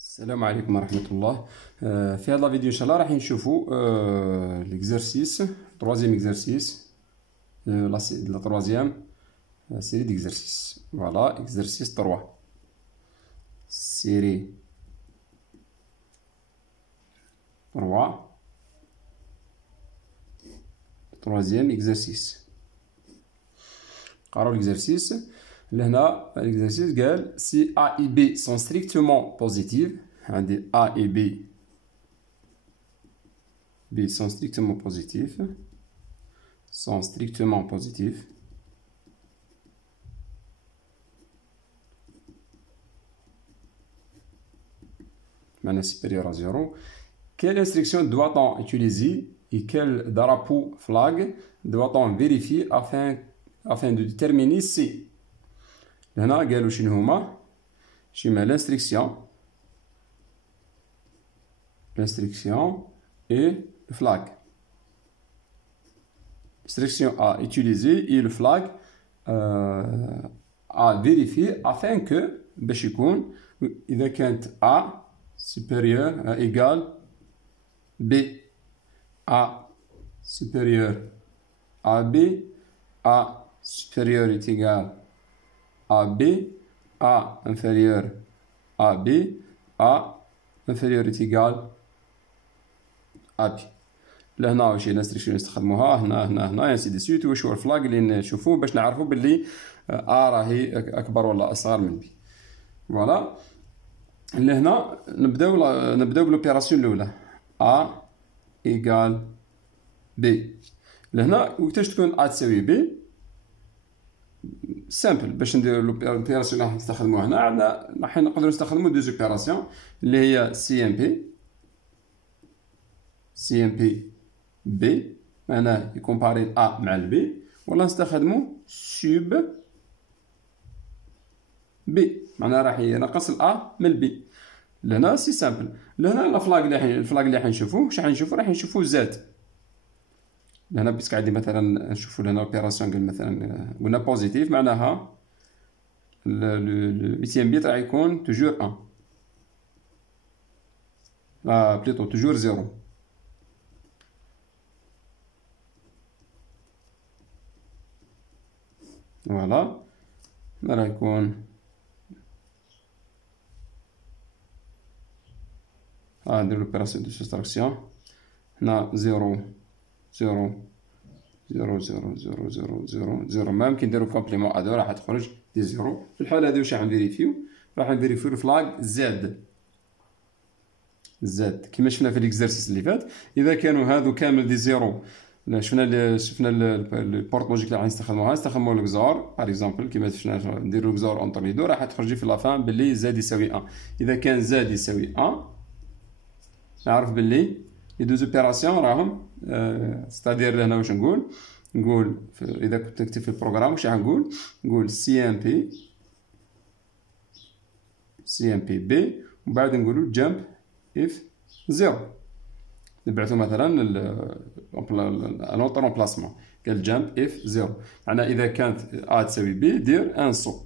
السلام عليكم ورحمة الله. في هذا الفيديو إن شاء الله راح نشوفوا l'exercice troisième exercice la troisième série d'exercices. Voilà, exercice 3. Série 3. Troisième exercice. قراو l'exercice. لهنا l'exercice قال si A et B sont strictement positifs. عندي A et B sont strictement positifs. Maintenant supérieur à 0. Quelle instruction doit-on utiliser et quel drapeau flag doit-on vérifier afin de déterminer si هنا قالوا شنو هما l'instruction et le flag. L'instruction à utiliser et le flag à vérifier afin que باش يكون إذا كانت A supérieur égal B, A supérieur à B, A supérieur est égal AB, A inférieur à B, A inférieur est égal à B. لهنا واش هي الانستركسيون اللي نستخدموها هنا انسي دي سويت. واش هو الفلاغ اللي نشوفوه باش نعرفوا باللي A راهي اكبر ولا اصغر من B. فوالا لهنا نبداو بالاوبيراسيون الاولى A égal B. لهنا وقتاش تكون A تساوي B سامبل باش نديرو لوبيراسيون اللي راح نستخدموها هنا. عندنا راح نقدروا نستخدموا دوز اوبيراسيون اللي هي سي ام بي معناه يكومباري ا مع البي، ولا نستخدموا سوب بي معناه راح ينقص الأ من البي. لهنا سي سامبل. لهنا الفلاغ اللي حنشوفوه واش راح نشوفوا زاد. لهنا بيسك عندي مثلا نشوفوا لهنا اوبيراسيون قال مثلا قلنا بوزيتيف معناها لو 8 بيت راح يكون توجور 1 بليتو توجور 0. فوالا هنا راح يكون ندير لوبيراسيون دو سوستراكسيون هنا 0 0 0 0 0 0 0 0. ما يمكن نديرو كومبليمون ادو راح تخرج دي 0. في الحالة هذه واش راح نفيريفيو؟ راح نفيريفيو الفلاغ زاد كيما شفنا في ليكزارسيس اللي فات. اذا كانوا هادو كامل دي 0 شفنا البورت لوجيك اللي راح نستخدموها لوكزور باغ اكزومبل كيما شفنا نديرو لوكزور اونتر لي دو راح تخرج في لافان باللي زاد يساوي 1. اذا كان زاد يساوي 1 نعرف باللي لي دوز اوبيراسيون راهم ستادير. لهنا واش نقول اذا كنت نكتب في البروغرام واش راح نقول سي ام بي ومن بعد نقولوا جامب اف 0. نبعثوا مثلا لونطر امبلاسمون قال جامب اف 0 معناها اذا كانت ا تساوي بي دير ان سو.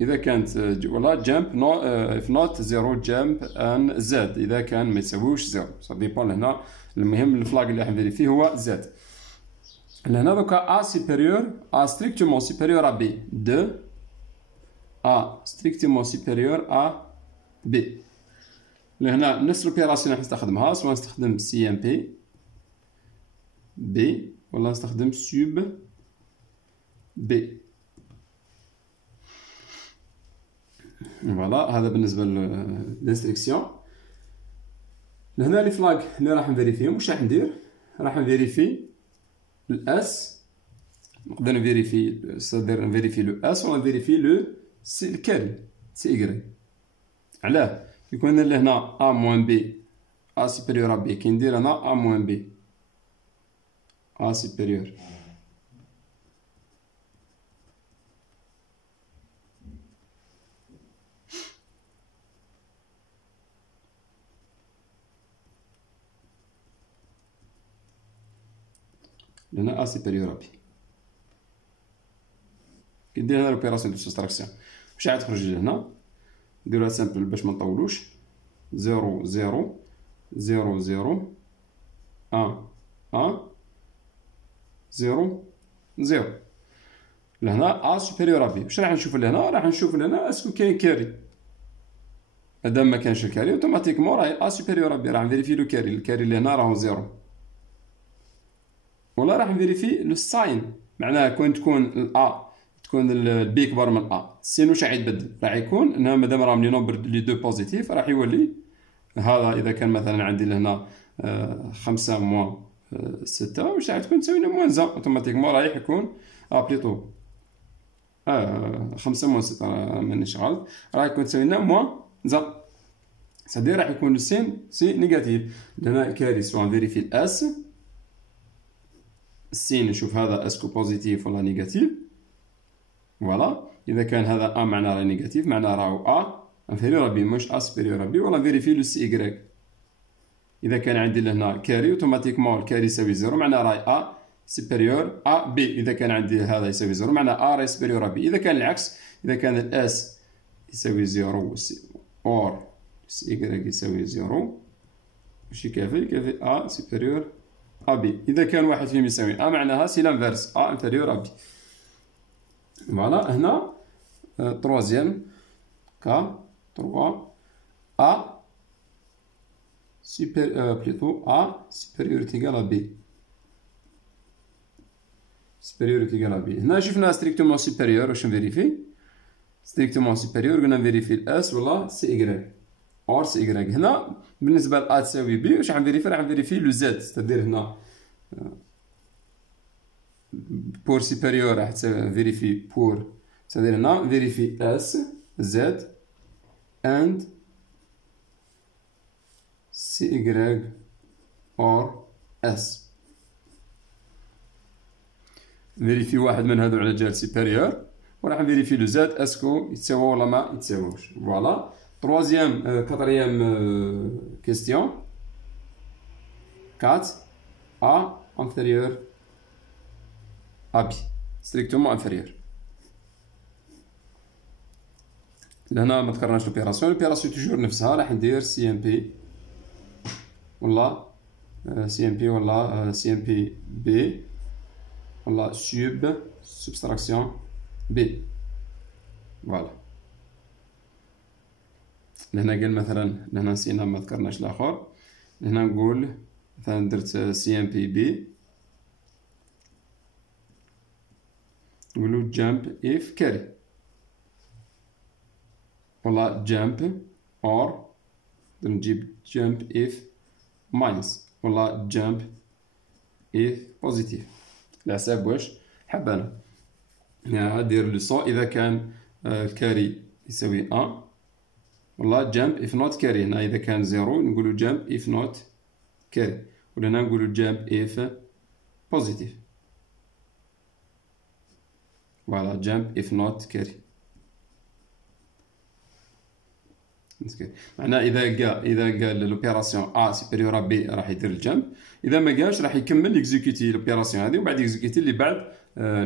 اذا كانت ولا جامب اف نوت 0 جامب ان زاد اذا كان ما يساويوش 0. سا ديبون. لهنا المهم الفلاغ اللي راح نفيريفيه هو زاد. لهنا دوكا ا سوبيريور ا ستريكتومون سوبيريور ا بي 2 ا ستريكتومون سوبيريور ا بي. لهنا نفس لوبيراسيون راح نستخدمها سواء نستخدم سي ام بي ولا نستخدم سوب بي. فوالا هذا بالنسبه للانستركسيون. لهنا لي فلاغ اللي راح نفيريفيهم واش راح ندير؟ راح نفيريفي الاس. نقدر نفيريفي لو اس ولا نفيريفي لو سي الكاري سي ايغري. علاه؟ يكون لهنا ا موان بي ا سوبيريور ا بي كي ندير انا ا موان بي ا سوبيريور لهنا ا سوبيريور ا بي كي دير هنا لوبيراسيون دو سوستراكسيون واش راح تخرج لهنا نديروها سامبل باش ما نطولوش. 0 0 0 0 1 1 0 0. لهنا ا سوبيريور ا بي. واش راح نشوف لهنا؟ راح نشوف لهنا اسكو كاين كاري. مادام ما كانش الكاري اوتوماتيكمون راهي ا سوبيريور ا بي. راح نفيريفي لو كاري. الكاري اللي هنا راهو 0. ولا راح نفيريفي لو ساين. معناها كون تكون الأ تكون البي كبر من أ، السين واش راح يتبدل؟ راح يكون هنا مادام راهم لي نومبر لي دو بوزيتيف راح يولي هذا. إذا كان مثلا عندي لهنا 5 موان 6 واش راح تكون تساوي موان زا. اوتوماتيكمون رايح يكون بليطو 5 موان 6 مانيش غلط، راح يكون تساوي لنا موان زا. سادير راح يكون السين سي نيجاتيف. لهنا كاري سوا نفيريفي الأس. السين نشوف هذا اسكو بوزيتيف ولا نيجاتيف. فوالا اذا كان هذا ا معناه راه نيجاتيف، معناه راهو ا انفيريور بي مش ا سوبيريور بي. ولا فيريفي لو سي ايكغيك. اذا كان عندي لهنا كاري اوتوماتيكمون الكاري يساوي 0 معناه راهي ا سوبيريور ا بي. اذا كان عندي هذا يساوي 0 معناه ا راهي سوبيريور بي. اذا كان العكس، اذا كان الاس يساوي 0 اور سي ايكغيك يساوي 0 واش يكافي ا سوبيريور ا بي. اذا كان واحد فيهم يساوي ا معناها سي لانفيرس ا انفيريور ا بي. فوالا هنا troisième cas 3 a plutôt a supérieur est égal à b. supérieur est égal à b. هنا شفنا strictement supérieur. واش نفيريفي strictement supérieur؟ قلنا نفيريفي الاس ولا سي ايكغيك اور سي ايكغيك. هنا بالنسبه ل a تساوي b واش راح نفيريفي؟ راح نفيريفي لو زد. ستادير هنا pour supérieur راح تفيريفي pour. c'est-à-dire هنا vérifie S, Z and CY or S. فيريفي واحد من هذو على جال supérieur وراح نفيريفي لو Z اسكو يتساوى ولا ما يتساووش. فوالا. troisième quatrième question 4 A inférieur à B strictement inférieur. لهنا ما تكررناش لوبيراسيون توجور نفسها. راح ندير سي ام بي ولا سي ام بي ولا سي ام بي بي ولا سبستراكسيون بي. فوالا. لهنا قال مثلا لهنا نسينا ما ذكرناش الاخر. لهنا نقول مثلا درت سي ام بي بي نقولو جامب اف كاري ولا جامب اور نجيب جامب اف ماينس ولا جامب اف بوزيتيف على حساب واش حاب انا. يعني ندير لو سون اذا كان الكاري يساوي 1 ولا جامب اف نوت كاري. هنا اذا كان 0 نقولو جامب اف نوت كاري ولا هنا نقولو جامب اف بوزيتيف. فوالا جامب اف نوت كاري. معناها اذا قال لوبيراسيون ا سوبيريور ا بي راح يدير الجامب. اذا ما قالش راح يكمل يكزيكوتي لوبيراسيون هذه وبعد يكزيكوتي اللي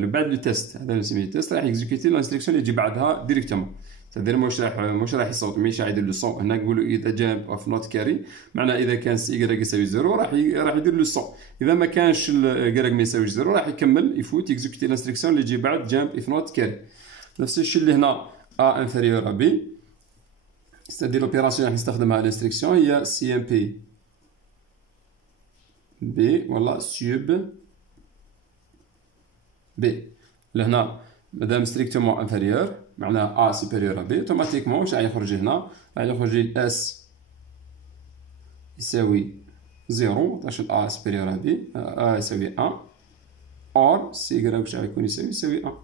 بعد لو تيست. هذا نسميه تيست. راح يكزيكوتي لانستركسيون اللي تجي بعدها ديريكتومون. تدير مش راح يصوت مش راح يدير لو سون. هنا نقولوا اذا جامب اوف نوت كاري معناها اذا كان سي ايكغيك يساوي 0 راح يدير لو سون. اذا ما كانش ايكغيك ما يساويش 0 راح يكمل يفوت يكزيكوتي لانستركسيون اللي تجي بعد جامب اوف نوت كاري. نفس الشيء اللي هنا ا انفيريور ا بي. c'est-à-dire l'opération راح نستخدمها l'instruction هي CMP B ولا sub B. لهنا مادام strictement inférieur معناها A supérieur à B automatiquement واش راح يخرج هنا؟ راح يخرج لي S يساوي 0 عشان A supérieur à B A يساوي 1 or CY واش راح يكون يساوي 1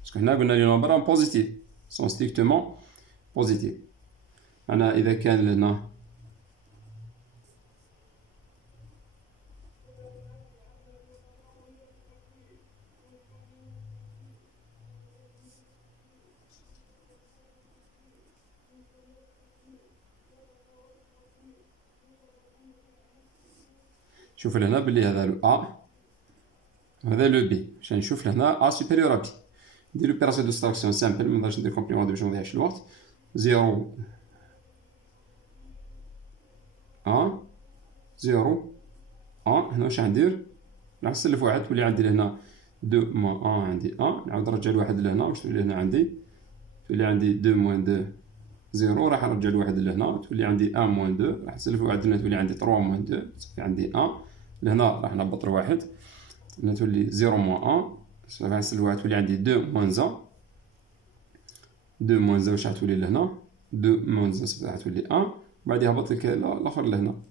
باسكو هنا قلنا لي نومبر بوزيتيف sont strictement بوزيتيف. معناها إذا كان لنا شوف لهنا بلي هذا لو A وهذا لو B. باش نشوف لهنا A سوبيريور à B. ندير لوبيراسيون دو ستراكسيون سامبل. منقدرش ندير كومبليمون باش منضيعش الوقت. 0 1 0 1. هنا واش غندير؟ نسلف واحد تولي عندي لهنا 2 موان 1 عندي 1. نعاود نرجع الواحد لهنا واش تولي هنا عندي؟ تولي عندي 2 موان 2 0. راح نرجع الواحد لهنا تولي عندي 1 موان 2. راح نسلف واحد هنا تولي عندي 3 موان 2 صافي عندي 1. لهنا راح نهبط الواحد هنا تولي 0 موان 1 صافي نسلف واحد تولي عندي 2 موان 1. 2 موان 1 واش غتولي لهنا؟ 2 موان 1 صافي غتولي 1. بعد يهبط لك الاخر لهنا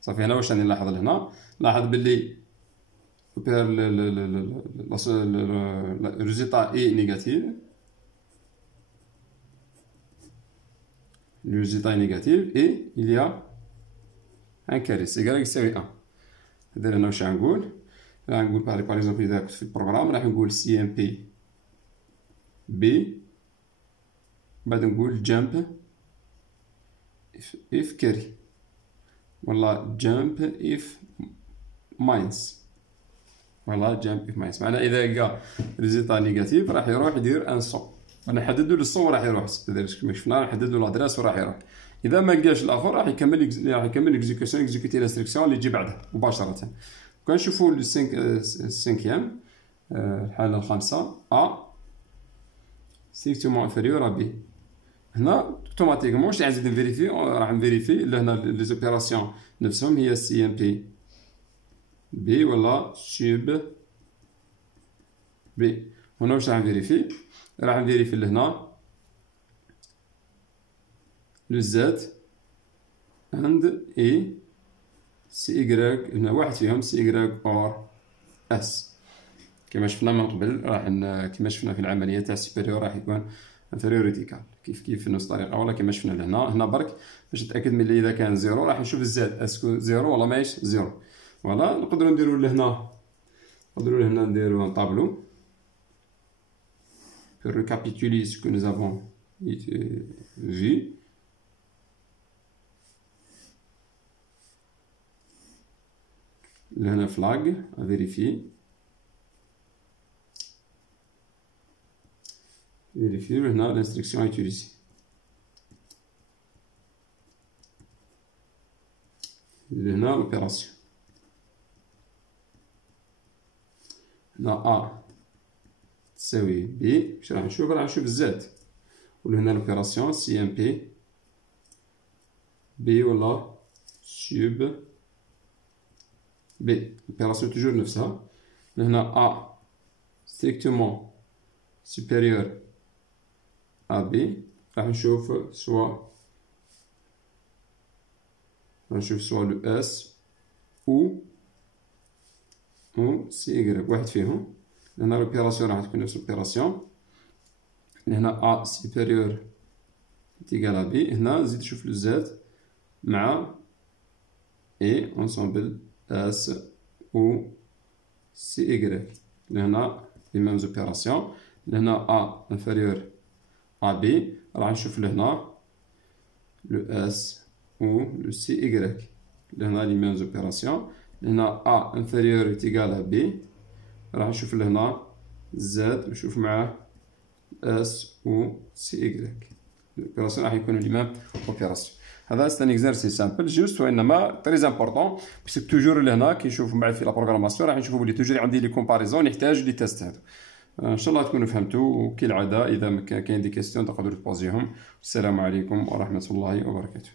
صافي. هنا واش راني نلاحظ لهنا؟ لاحظ باللي le résultat est négatif. Le résultat est négatif et il y a un carré c'est égal à يساوي 1. هذا هنا واش غنقول؟ غنقول باغ اكزومبل اذا كنت في البروغرام راح نقول سي ام بي بي بعد نقول جامب اف كاري ولا جامب اف ماينس ولا جامب اف ماينس. معناها اذا لقى ريزلتا نيجاتيف راح يروح يدير ان صو. انا نحددو الصو وراح يروح كما شفنا نحددو لادريس وراح يروح. اذا ما لقاش الاخر راح يكمل اكزيكوتي لانستركسيون اللي تجي بعدها مباشره. كنشوفوا السانكيام الحاله الخامسه ا ستريكتومون انفيريور ا بي. هنا اوتوماتيكمون واش عايز نفيريفي راح نفيريفي لهنا لي زوبيراسيون نفسهم هي سي ام بي بي ولا سوب بي. هنا واش راح نفيريفي؟ راح نفيريفي لهنا لو زد اند اي سي ايكغيك. هنا واحد فيهم سي ايكغيك اور اس كما شفنا من قبل. كما شفنا في العمليه تاع السوبيريور راح يكون انفيريور ريديكال كيف نفس الطريقه ولا كما شفنا لهنا. هنا برك باش نتاكد من اذا كان زيرو راح نشوف الزاد اسكو زيرو ولا ماهيش زيرو. فوالا نقدروا نديروا لهنا نديروا ان طابلو pour récapituler ce que nous avons vu. لهنا flag à vérifier. Vérifier لهنا l'instruction utilisée. لهنا l'opération. هنا A تساوي بي. واش راح نشوف؟ راح نشوف الزاد. ولهنا لوبيراسيون سي ام بي بي ولا سوب بي. لوبيراسيون توجور نفسها. لهنا ا ستريكتومون سوبيريور ا بي. راح نشوف سوا لو اس او سي ايكغيك واحد فيهم. لهنا لوبيراسيون راح تكون نفس لوبيراسيون. هنا ا سوبيريور تيكال ا بي. هنا نزيد نشوف لو زاد مع اي اونسومبل اس او سي ايكغيك. لهنا لي ميم زوبيراسيون. لهنا ا انفيريور ا بي راح نشوف لهنا لو اس او لو سي ايكغيك. لهنا لي ميم زوبيراسيون. لهنا ا انفيريور تيكال ا بي راح نشوف لهنا زاد ونشوف معاه اس او سي ايكغيك. الاوبيراسيون راح يكونوا لي ميم اوبيراسيون. هذا سي ان اكزرسيس سامبل جوست وانما تري امبورطون باسكو توجور لهنا كي نشوفوا معايا في لا بروغراماسيون راح نشوفوا بلي توجور عندي لي كومباريزون يحتاج لي تيست هادو. ان شاء الله تكونوا فهمتوا وكالعاده اذا كاين دي كيستيون تقدروا تبوزيهم. السلام عليكم ورحمه الله وبركاته.